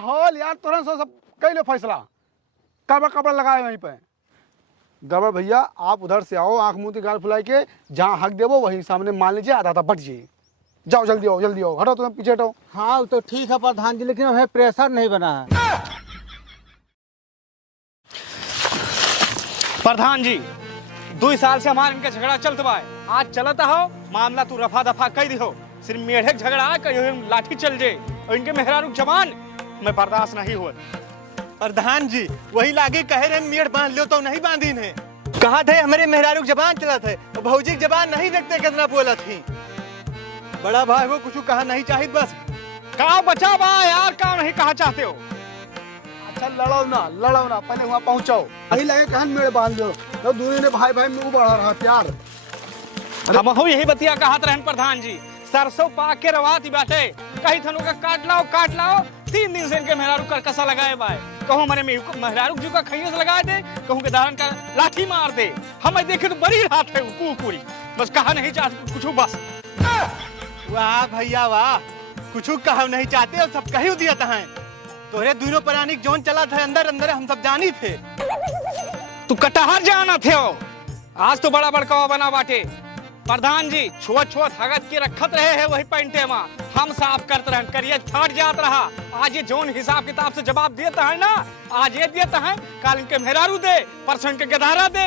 Hall यार तुरंत सब कई लो फैसला। कपड़ा कपड़ा लगाए वहीं पे। गड़बड़ भैया आप उधर से आओ, आंख मुंह की गाल फुलाई के, जहाँ हक देवो वहीं सामने मान लीजिए, आधा आधा बट जाइए। जाओ जल्दी आओ, जल्दी आओ, हटो तुम पीछे हटो। हाँ तो ठीक है प्रधान जी, लेकिन हमें प्रेशर नहीं बना है। प्रधान जी 2 साल से हमारे इनका झगड़ा चलता बा, आज चलता हो मामला तू रफा दफा कह दी हो। सिर्फ मेढक झगड़ा कहीं लाठी चल जाए और इनके मेहरारू जवान मैं बर्दाश्त नहीं हुआ। प्रधान जी वही लागे कह रहे मेड़ बांध लो तो नहीं बांधी ने। कहा थे हमारे मेहरारू जबान चला थे, भौजी जबान नहीं देखते कितना बोला थी। बड़ा भाई वो कुछ कहा नहीं चाहिए बस। कहा बचा बा यार, कहा नहीं कहा चाहते हो। अच्छा लड़ो ना, पहले वहाँ पहुँचाओ। वही लगे कहन मेरे बांध लो तो दूरी ने भाई भाई में बढ़ा रहा प्यार। हम हो यही बतिया कहत रहन प्रधान जी, सरसों पाक के रवाती बाटे, कहीं थनों का काट लाओ। 3 दिन से इनके मेहरारू कर कसा लगाए बाय, कहूँ हमारे मेहरारू जी का खैया से लगा दे, कहूँ के दारन का लाठी मार दे। हमें देखे तो बड़ी रात है कुकुरी, बस कहा नहीं चाहते कुछ बस। वाह भैया वाह, कुछ कहा नहीं चाहते और सब कही दिया था। तोरे दोनों प्राणिक जोन चला था अंदर अंदर हम सब जानी थे। तू कटहर जाना थे हो, आज तो बड़ा बड़का बना बाटे। प्रधान जी छुअत हगत के रखत रहे है वही पैंटे में, हम साफ करते रहे, करिए फाट जात रहा। आज ये जोन हिसाब किताब से जवाब देता है ना, आज ये देता है, कल इनके मेहरारू दे, परसों इनके गधारा दे।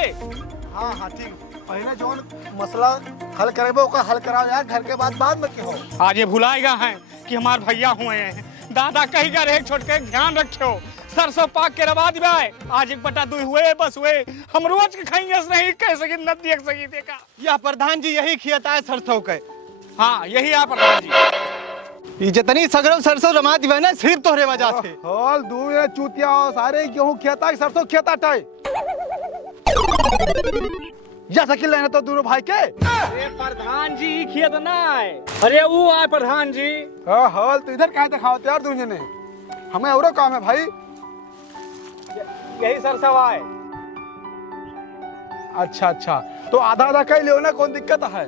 हाँ हाँ ठीक, पहले जोन मसला हल करेबो का हल कराओ यार, घर के बाद में क्यों हो। आज ये भुलाएगा है कि हमारे भैया हुए हैं, दादा कहीं का रहे छोट के ध्यान रखो। सरसों पाक के रवा दिया, आज 1/2 हुए बस हुए। हम रोज के खाएंगे नहीं कह सके न देख सकी देखा। यह प्रधान जी यही खियाता है सरसों के। हाँ यही है प्रधान जी। जितनी सगरों सरसों रमा दिया ना सिर्फ तोहरे वजह से। हॉल दूर चूतिया हो सारे, गेहूं खेता है सरसों खेता टाई। या सकिल लेना तो दोनों भाई के। अरे प्रधान जी खेत ना है, अरे वो आए प्रधान जी। हॉल तो इधर कहाँ दिखाओ यार दूर ने, हमें और काम है भाई। यही सरसवा है। अच्छा तो आधा आधा कह लो ना, कौन दिक्कत है।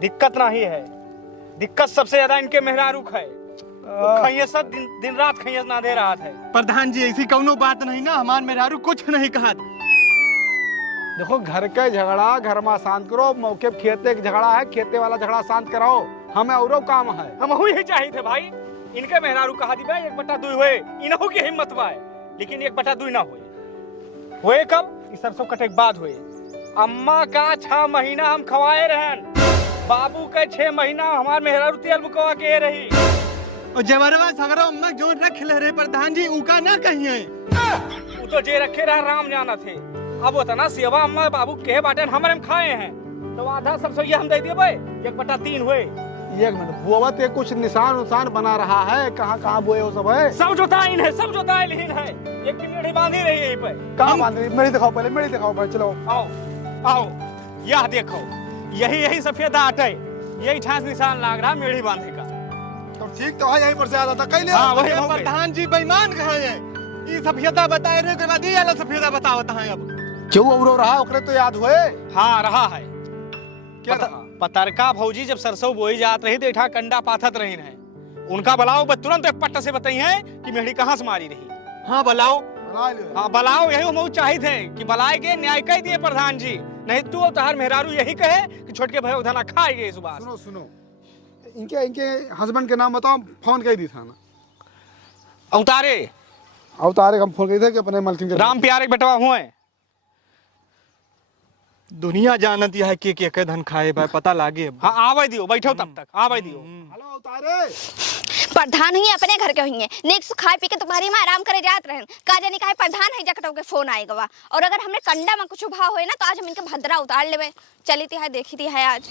दिक्कत नहीं है, दिक्कत सबसे ज्यादा इनके मेहरारू है। खैया सब दिन रात खैया ना दे रहा है। प्रधान जी ऐसी कौनो बात नहीं ना, हमार मेहरारू कुछ नहीं कहा। देखो घर का झगड़ा घर में शांत करो, मौके खेते झगड़ा है, खेते वाला झगड़ा शांत कराओ, हमें और काम है। हम यही चाहिए थे भाई, इनके मेहरारू कहा दी 1/2 हुए, इनहू की हिम्मत बाय, लेकिन 1/2 ना हुए कब, इस सरसों कटे के बाद हुए। अम्मा का 6 महीना हम खवाए रहन, बाबू के 6 महीना हमार मेहरारू तेल बुकवा के रही। और जबरवा सगरो अम्मा जो रख ले रहे प्रधान जी उका ना कहिए। वो तो जे रखे रहा राम जाना थे, अब होता ना सेवा अम्मा बाबू के बाटे हमारे में खाए हैं, तो आधा सरसों ये हम दे दिए भाई, 1/3 हुए। 1 मिनट बुआ ते कुछ निशान बना रहा है, कहाँ बोए हो सब है। सब जोताइन है, सब जोताइल ही है, एक की मेढ़ी बांधी रही है यहीं पे। कहाँ बांध रही, मेरी दिखाओ पहले चलो। आओ यह देखो, यही सफेद आट है, यही ठास निशान लग रहा मेढ़ी बांधे का। तो ठीक तो है, यहीं पर से आधा था कहीं। हाँ वही प्रधान जी बेईमान कहे है, ये सफेदा बताए रहे के बाद ये वाला सफेदा बतावत है। अब क्यों औरो रहा ओकरे तो याद हुए। हाँ रहा है क्या रहा? पतरका भौजी जब सरसों बोई जात रही तो इठा कंडा पाथत रही है, उनका बलाओ तुरंत एक पट्टा से बताई है कि मेढ़ी कहाँ से मारी रही। हाँ बलाओ, हाँ बलाओ, यही हम चाहिए थे कि बलाए के न्याय कह दिए प्रधान जी, नहीं तू तहार मेहरारू यही कहे कि छोटके भाई उधर खाएंगे इस बात। सुनो इनके हस्बैंड के नाम बताओ, फोन कर दी था ना। अवतारे हम फोन कर थे कि अपने मलकिन के राम प्यारे बेटवा हुए। दुनिया जानती है के धन खाए भाई पता लागे। हाँ आवे दियो, बैठो तब तक आवे दियो। हेलो अवतारे, प्रधान ही अपने घर के होंगे, नेक्स्ट खाए पी के तुम्हारी माँ आराम करे जात रहे, का जानी काहे प्रधान है जकटो के फोन आएगा। और अगर हमने कंडा में कुछ भाव होए ना तो आज हम इनके भद्रा उतार लेवे। चली थी है देखी थी है आज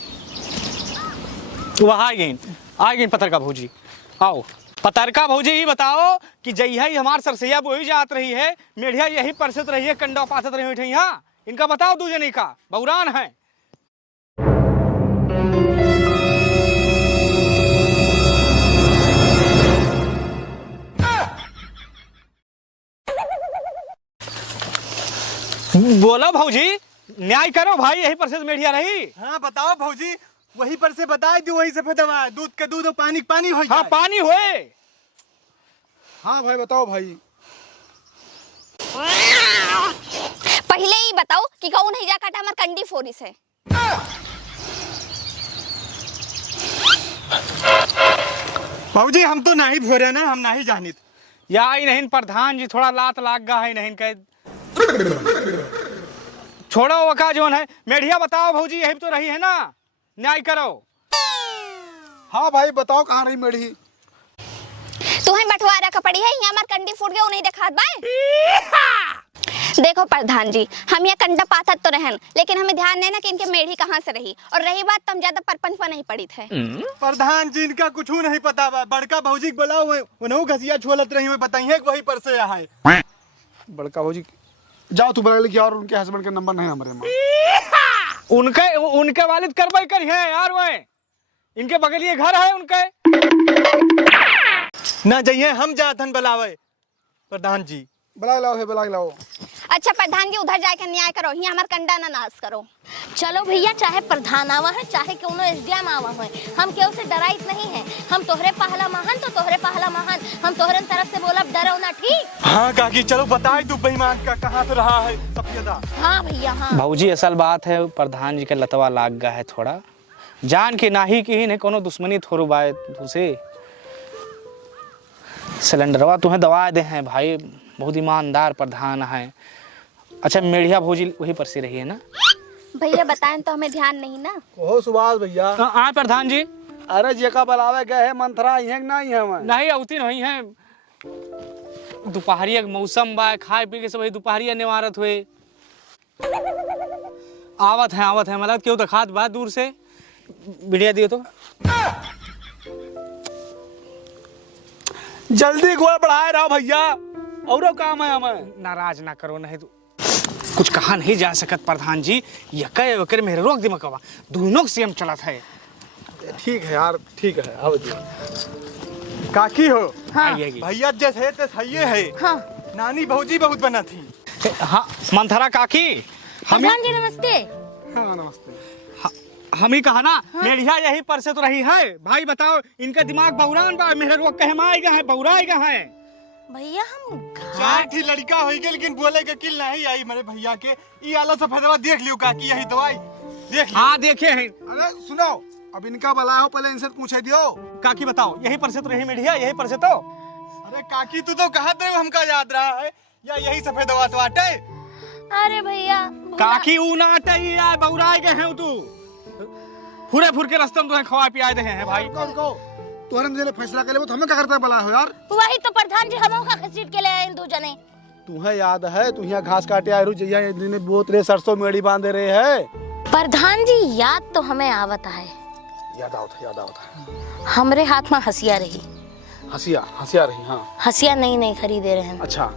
वह आ गई पतरका भौजी। आओ पतरका भौजी ही बताओ कि जइहा ही हमार सरसैया बोई जात रही है, मेढ़िया यही परसत रही है, कंडा पाथत रही है, यहाँ इनका बताओ दू जनी का बौरान है। बोलो भौजी, न्याय करो भाई, यही पर से मेढ़िया रही। हाँ बताओ भौजी, वही पर से बताए दो, वही सफेद दवा, दूध के दूध और पानी के पानी हो हाँ जाए। पानी होए। हाँ भाई बताओ भाई। पहले ही बताओ कि कौन है जा काटा हमार कंडी फोरी से। बाबूजी हम तो नहीं भोरे ना, हम नहीं जानित। या ही नहीं प्रधान जी थोड़ा लात लाग गा है नहीं कह छोड़ो वका जोन है। मेढ़िया बताओ भौजी यही तो रही है ना, न्याय करो। हाँ भाई बताओ कहाँ रही मेढ़ी। तुम्हें बंटवारा का पड़ी है, यहाँ हमार कंडी फूट गया, नहीं दिखात बाय। देखो प्रधान जी, हम यहाँ कंडा पाथत तो रहन, लेकिन हमें ध्यान नहीं ना कि इनके मेढ़ी कहाँ से रही। और रही बात, तुम ज्यादा परपंच पर नहीं पड़ी थे। प्रधान जी इनका कुछ नहीं पता बा। बड़का भौजी के बोला उन्हों घसिया छोलत रही हुई बताइए वही पर से यहाँ है। बड़का भौजी जाओ तू बड़ा लिखिए, और उनके हस्बैंड का नंबर नहीं हमारे में। उनके वालिद करवाई कर है यार, वह इनके बगल ये घर है उनके। ना जाइए हम जातन बुलावे प्रधान जी। बुला लाओ है, बुला लाओ। अच्छा प्रधान जी उधर जाके न्याय करो, यहाँ हमार कंडा ना नाश करो। चलो भैया, चाहे प्रधान आवा है चाहे क्यों एसडीएम आवा है, हम क्यों से डराइत नहीं है। हम तोहरे पहला महान तो तोहरे पहला महान, हम तोहरे तरफ से बोलब डरो ना, ठीक। हाँ काकी चलो बताए तू बेईमान का कहाँ से रहा है सफेदा। हाँ भैया हाँ। भौजी असल बात है प्रधान जी के लतवा लाग गया है थोड़ा, जान के नाही की ही नहीं कोनो दुश्मनी थोड़ू बाय तुसे। सिलेंडरवा तुम्हें दवा दे हैं भाई, बहुत ईमानदार प्रधान है। अच्छा मेढ़िया भौजी वही पर से रही है ना। भैया बताएं तो हमें ध्यान नहीं ना। ओहो सुभाष भैया। हाँ प्रधान जी। अरे जेका बुलावे गए है मंथरा ही है कि नहीं है? नहीं औती नहीं है, दोपहरिया के मौसम बा, खाए पी के सब दोपहरिया निवारत हुए। आवत है मतलब क्यों तो खात बा दूर से। वीडियो दियो तो जल्दी गोल बढ़ाए रहो भैया, और काम है हमें। नाराज ना करो, नहीं तो कुछ कहा नहीं जा सकत प्रधान जी। यकर मेरे रोक दिमकवा दोनों सीएम चलत है। ठीक है यार, ठीक है आओ जी। काकी हो हाँ। आइएगी। भैया जैसे तो सही है। हाँ नानी भौजी बहुत बना थी। हाँ मंथरा काकी, हम प्रधान जी नमस्ते। हाँ नमस्ते। ही कहा ना मेढ़िया यही पर से तो रही है। भाई बताओ इनका दिमाग बौरान बा, मेरे रोक कहमाएगा है, बौराएगा है। भैया हम चार थी लड़का हो गई लेकिन बोले के किल नहीं आई मेरे भैया के। ये आला सफेदवा देख लियो काकी, यही दवाई देख लियो। हाँ देखे हैं। अरे सुनो, अब इनका बुलाया हो, पहले इनसे पूछे दियो। काकी बताओ यही पर से तो रही मेढ़िया, यही पर से तो। अरे काकी तू तो कहा थे हमका याद रहा है, या यही सफेदवा तो आटे। अरे भैया काकी ऊना आटे या बौराए गए हैं तू। फुरे फुर के रास्ते में तुम्हें खवा पिया दे हैं भाई। को तुहरे ने फैसला कर ले, तो हमें क्या करता है बुलाया हो यार? वही तो प्रधान जी हम का खसीट के ले आए दो जने। तुम्हें याद है तू यहाँ घास काटे आए रू जइया दिन में बोत रे सरसों मेड़ी बांधे रहे है। प्रधान जी याद तो हमें आवत है। याद आवत है। हमरे हाथ में हसिया रही। हंसिया रही। हाँ हसिया नहीं खरीदे रहे। अच्छा।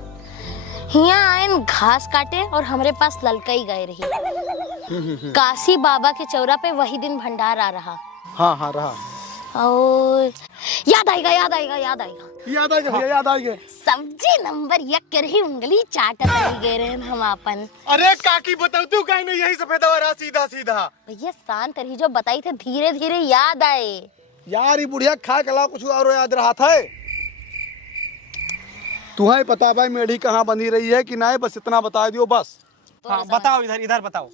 यहाँ आए घास काटे और हमरे पास ललकई गए रही। काशी बाबा के चौरा पे वही दिन भंडार आ रहा। हाँ रहा। और याद आएगा। याद आ गया भैया, याद आ गया। सब्जी नंबर 1 के रही, उंगली चाटत रही गए रहे हम अपन। अरे काकी बताओ तू कहीं नहीं यही सफेदवा रहा सीधा सीधा। भैया शांत रही, जो बताई थे धीरे धीरे याद आए। यार ये बुढ़िया खा के अलावा कुछ और याद रहा था? तुम्हें पता भाई मेढ़ी कहाँ बंधी रही है कि नहीं? बस इतना बता दियो बस। हाँ बताओ, इधर बताओ।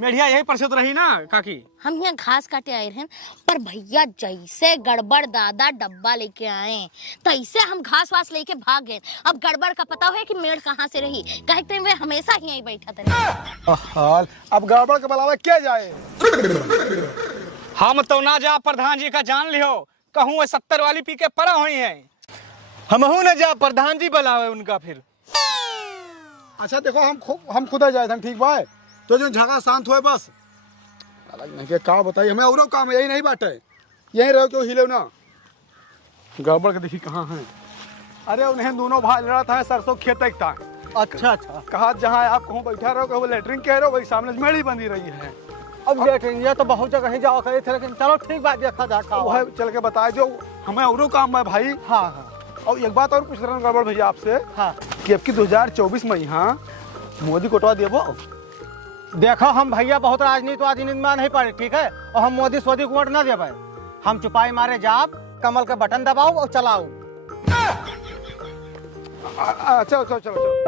मेढ़िया यही पर से तो रही ना काकी। हम यहाँ घास काटे आए रहे, पर भैया जैसे गड़बड़ दादा डब्बा लेके आए तैसे हम घास वास लेके भाग गए। अब गड़बड़ का पता है कि मेढ़ कहाँ से रही, कहते वे हमेशा ही यहीं बैठा था। अब गड़बड़ के बुलावे क्या जाए? हम तो ना जा प्रधान जी का जान लियो, कहूँ 70 वाली पी के पड़ा हुई है। हमहू न जा, प्रधान जी बुलावे उनका फिर। अच्छा देखो हम खुद जाए थे, ठीक बा? तो जो झगड़ा शांत हुए बस। अलग नहीं के का बताइए, हमें और काम है, यही नहीं बात है। यहीं रहो क्यों हिले ना। गड़बड़ के देखी कहाँ है। अरे उन्हें दोनों भाई लड़ा था सरसों खेत एक था। अच्छा कहा जहाँ आप कहूँ बैठा रहो, कहो लेटरिन कह रहे हो, वही सामने मेड़ी बंधी रही है। अब देखेंगे तो बहुत जगह ही जाओ करे थे, लेकिन चलो ठीक बात देखा जाता वह चल के बता दो, हमें और काम है भाई। हाँ और एक बात और पूछ रहा हूँ गड़बड़ भैया आपसे, हाँ। कि अब की 2024 में यहाँ मोदी कोटवा देवो? देखो हम भैया बहुत राजनीतिवादी में नहीं पड़े, ठीक है, और हम मोदी सोदी को वोट ना दे पाए। हम चुपाई मारे जाप, कमल का बटन दबाओ और चलाओ। चलो चलो चलो चलो।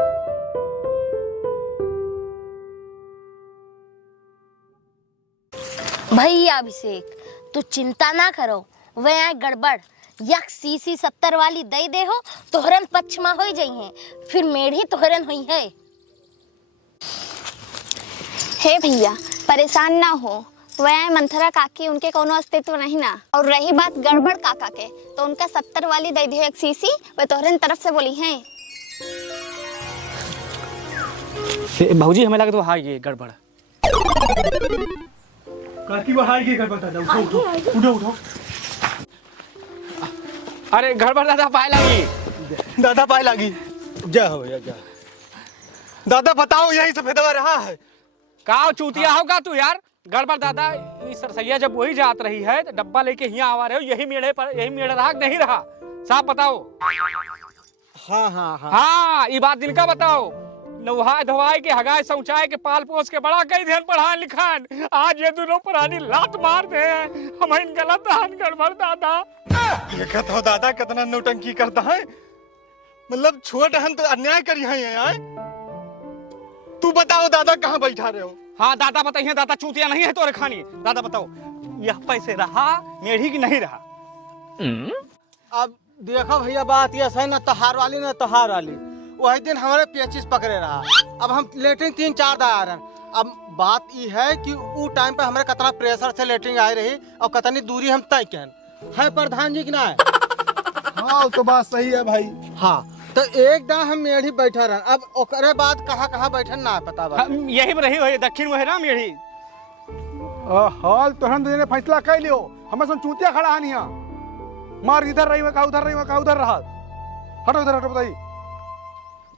भैया अभिषेक तू चिंता ना करो, वे आए गड़बड़ यक सीसी 70 वाली दई दे हो तोहरन पक्षमा हो जाई है, फिर मेढ़ी तोहरन हुई है। हे भैया परेशान ना हो, वह मंथरा काकी उनके कोनो अस्तित्व नहीं ना। और रही बात गड़बड़ काका के, तो उनका 70 वाली दे दियो एक सीसी, वे तोहरे तरफ से बोली हैं। भौजी हमें लगे तो हाँ ये गड़बड़। काकी वो हाई की गड़बड़ दादा, उठो उठो उठो उठो। अरे गड़बड़ दादा पाए लगी। दादा पाए लगी। जय हो भैया जय। दादा बताओ यही सफेदवा रहा है। का चूतिया होगा तू यार। गड़बड़ दादा ये सरसैया जब वही जात रही है तो डब्बा लेके यहाँ आवा रहे हो, यही मेढ़े पर यही मेढ़ा राग नहीं रहा, साफ बताओ। हाँ हाँ हाँ हाँ ये बात इनका बताओ। नहाय धोवाई के हगाए सौचाए के पाल पोस के बड़ा कई ध्यान पढ़ान लिखान, आज ये दोनों पुरानी लात मार दे हम इन गलत हन। गड़बड़ दादा ये कहता हो दादा कितना नौटंकी करता है, मतलब छोट हन तो अन्याय करी है यार। तू बताओ दादा कहाँ बैठा रहे हो। हाँ दादा बताइए, दादा चूतिया नहीं है तोरे खानी। दादा बताओ यह पैसे रहा मेढ़ी की नहीं रहा। अब देखो भैया बात ये सही ना तहार वाली ना तहार वाली, वही दिन हमारे पेचिस पकड़े रहा। अब हम लेटरिन 3-4 दा आ रहे। अब बात ये है कि वो टाइम पे हमारे कितना प्रेशर से लेटरिन आई रही और कितनी दूरी हम तय कैन है प्रधान जी की ना है। हाँ तो बात सही है भाई। हाँ तो एक दा हम मेढ़ी बैठा रहे, अब ओकरे बाद कहाँ बैठन ना पता बा। यही में रही हो दक्षिण में है ना मेढ़ी। हाल तुरंत ने फैसला कर लियो, हमें सुन चूतिया खड़ा है यहाँ। मार इधर रही मैं, कहा उधर रही मैं, कहा उधर रहा। हटो इधर हटो, बताइए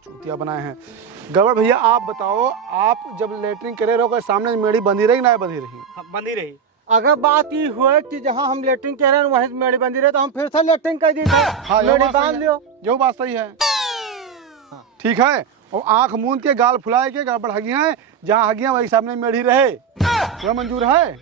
चूतिया बनाए हैं। गड़बड़ भैया आप बताओ, आप जब लेटरिंग करे रहो सामने मेढ़ी बंधी रही ना बंधी रही? बंदी रही। अगर बात ये हुए कि जहाँ हम लेटरिंग कह रहे हैं वहीं मेढ़ी बंधी रहे तो हम फिर से लेटरिंग कर दी था। हाँ मेढ़ी बांध लियो। जो बात सही है ठीक है। और आंख मूंद के गाल फुलाए के गड़बड़ हगिया है, जहाँ हगिया वही सामने मेढ़ी रहे, तो मंजूर है?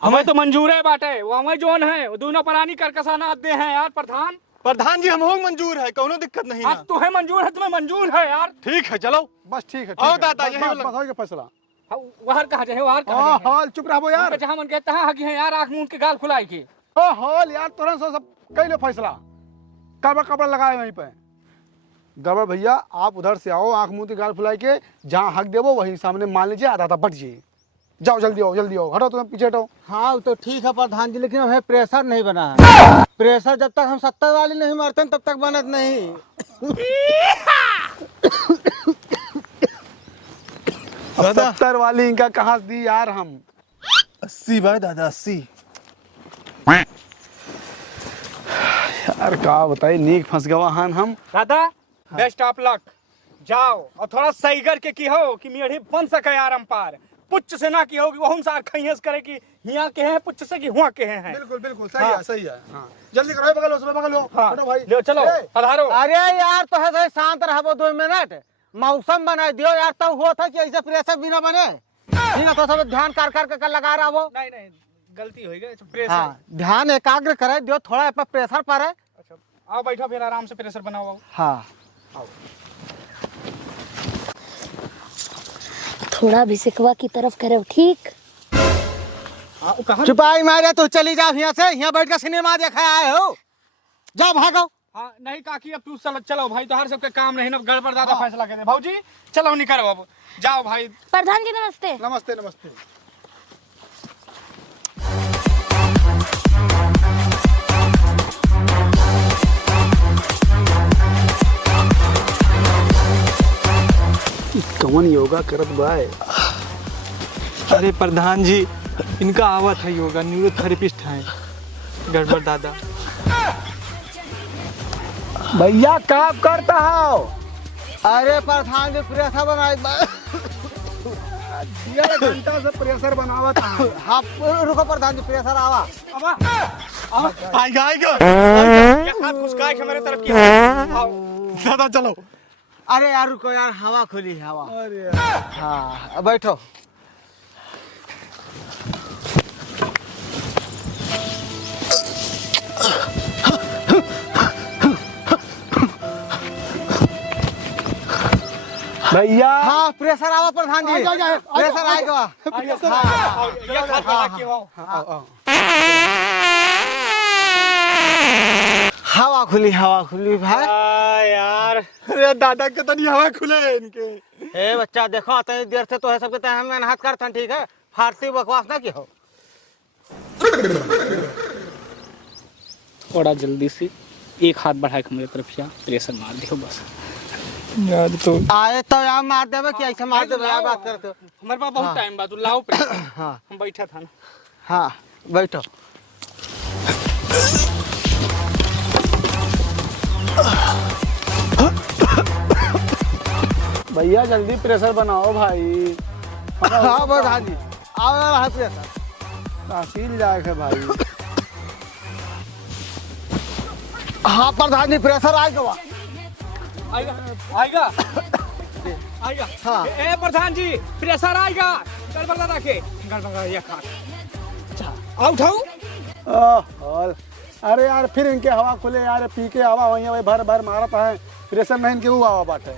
हमें तो मंजूर है बाटे, वो हमें जोन है वो दोनों परानी करकसाना आते हैं यार। प्रधान प्रधान जी हम हो मंजूर है, कोनो दिक्कत नहीं आज ना। तुम्हें मंजूर है, तुम्हें मंजूर है यार। ठीक है चलो बस ठीक है। आओ दादा, यही बस हो गया फैसला। वहार कहा जाए, वहार कहा जाए। हाल चुप रहो यार। जहाँ मन कहता है हगी है यार, आंख मूंद के गाल खुलाई की। हाल यार तुरंत से सब कई लो फैसला, कपड़ा कपड़ा लगाए वहीं पे। गड़बड़ भैया आप उधर से आओ, आंख मुंह की गाल फुलाई के, जहाँ हक देवो वहीं सामने मान लीजिए आधा आधा बट जाइए। जाओ जल्दी आओ, जल्दी आओ, हटो तुम्हें पीछे हटो। हाँ तो ठीक है प्रधान जी, लेकिन हमें प्रेशर नहीं बना है। प्रेशर जब तक हम 70 वाली नहीं मारते तब तक बनत नहीं। 70 वाली इनका कहाँ से दी यार हम? 80 भाई दादा 80। यार का बताइए, नीक फंस गवा हन हम। दादा बेस्ट ऑफ लक, जाओ और थोड़ा सही करके की हो कि मेढ़ी बन सके यार। पार पुच्छ से ना की हो कि वहुन सार खैयस करे कि हिया के हैं, पुच्छ से कि हुआ के हैं। बिल्कुल बिल्कुल सही है, सही है। हाँ जल्दी करो, बगल लो, बगल लो। हाँ हटो भाई, लो चलो पधारो। अरे यार तो है शांत रहो 2 मिनट, मौसम बना दियो यार। तब हुआ था कि ऐसे प्रेशर बिना बने ठीक है, तो सब ध्यान कर लगा रहा वो। नहीं नहीं गलती हो गई प्रेशर। हाँ ध्यान एकाग्र करे दियो, थोड़ा प्रेशर पर है। अच्छा आओ बैठो, फिर आराम से प्रेशर बनाओ। हाँ थोड़ा भी सिखवा की तरफ करो, ठीक? चुपाई मारे तो चली जाओ यहाँ से, यहाँ बैठ कर सिनेमा देखा आए हो, जाओ भागो। हाँ नहीं काकी अब तू चलो भाई, तो हर सबके काम नहीं ना, गड़बड़ दादा फैसला कर दे। भाऊजी चलो निकलो अब, जाओ भाई। प्रधान जी नमस्ते। नमस्ते नमस्ते। कौन योगा करत बाय? अरे प्रधान जी इनका आवत है योगा, न्यूरोथेरेपिस्ट हैं गड़बड़ दादा। भैया काम करता हो? अरे प्रधान जी प्रेशर बनाए 1.5 घंटा से प्रेशर बनावत। हाँ रुको प्रधान जी, प्रेशर आवा। आएगा हाथ घुसका के मेरे तरफ की। आओ दादा चलो। अरे यार रुको यार, हवा खुली है, हवा। अरे हाँ अब बैठो। भैया हाँ प्रेशर आवा प्रधान जी, प्रेशर आएगा। हवा खुली भाई। यार अरे दादा के तनी हवा खुले है इनके। ए बच्चा देखो आते देर से तो है सबके तय हम मेहनत करते, ठीक है, फारसी बकवास ना की हो। थोड़ा जल्दी से एक हाथ बढ़ा के मेरी तरफ या प्रेशर मार दियो बस। यार तो आए तो यार मार देवे कि ऐसे मार देवे, यार बात करते हो। हमारे पास बहुत टाइम बाद लाओ प्रेशर। हाँ हम बैठा था ना। हाँ बैठो। भैया जल्दी प्रेशर बनाओ भाई। हाँ प्रधान जी आओ यार प्रेशर। तहसील जाए भाई। हाँ प्रधान जी प्रेशर आएगा। आएगा आएगा आएगा। हाँ। ए प्रधान जी प्रेशर आएगा। गड़बड़ लगा के गड़बड़ ये खा। अच्छा आउट हो। अरे यार फिर इनके हवा खुले यार, पी के हवा वही भर भर मारता है, प्रेशर नहीं इनके हुआ हवा बाटे।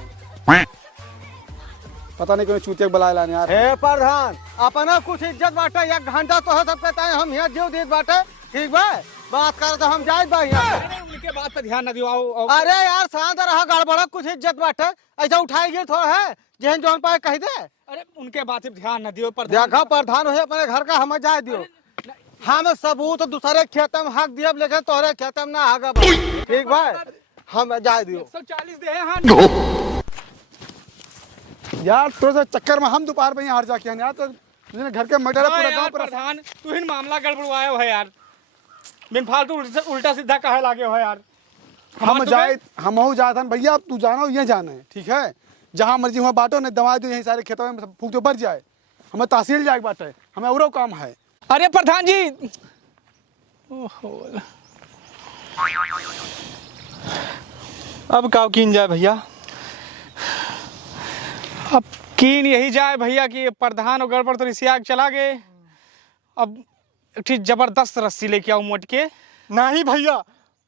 पता नहीं क्यों चूतिया बुलाए लाने यार। हे प्रधान अपना कुछ इज्जत बाटे, 1 घंटा तो है सबके तय हम यहाँ जीव देत बाटे, ठीक बा, बात कर तो हम जाए बा यहाँ। अरे उनके बात पे ध्यान न दियो। आओ अरे यार शांत रहा, गड़बड़ा कुछ इज्जत बाटे, ऐसा उठाई गिर थोड़ा है जहन जौन पाए कह दे। अरे उनके बात पे ध्यान न दियो। देखा प्रधान हो अपने घर का हमें जाए दियो। हम सबूत दूसरे खेत में हक दिया, लेकिन तोहरे खेत में ना हक, ठीक बा, हम जाए दियो। 140 दे हां यार थोड़ा सा चक्कर में हम दोपहर में हार जाके यार, तो घर के मटर है पूरा गांव। प्रधान तू ही मामला गड़बड़वाया हो यार। बिन फालतू उल्टा सीधा कहे लागे हो यार। हम जाए हम जाता भैया, अब तू जाना ये जाना है, ठीक है, जहाँ मर्जी वहाँ बांटो, नहीं दवा दो, यही सारे खेतों में फूक तो बढ़ जाए। हमें तहसील जाए बाटे, हमें और काम है। अरे प्रधान जी ओहो अब काव कीन जाए भैया। अब कीन यही जाए भैया कि प्रधान और गड़बड़ तो रिसियाग चला गए। अब ठीक जबरदस्त रस्सी लेके आओ मोट के। नहीं भैया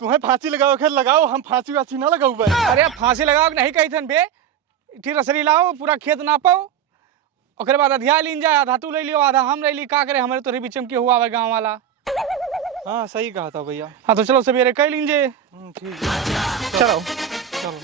तुम्हें फांसी लगाओ, खेल लगाओ, हम फांसी वासी ना लगाऊ बे। अरे फांसी लगाओ नहीं कही थन बे। ठीक रसरी लाओ, पूरा खेत नापो, ओकरे बाद अधिया लीन जाए, आधा तू ले लियो आधा हम ले ली, का करे हमारे तो बीच में के हुआ गाँव वाला। हाँ सही कहा था भैया। हाँ तो चलो सवेरे कह लीजिए। ठीक है चलो चलो।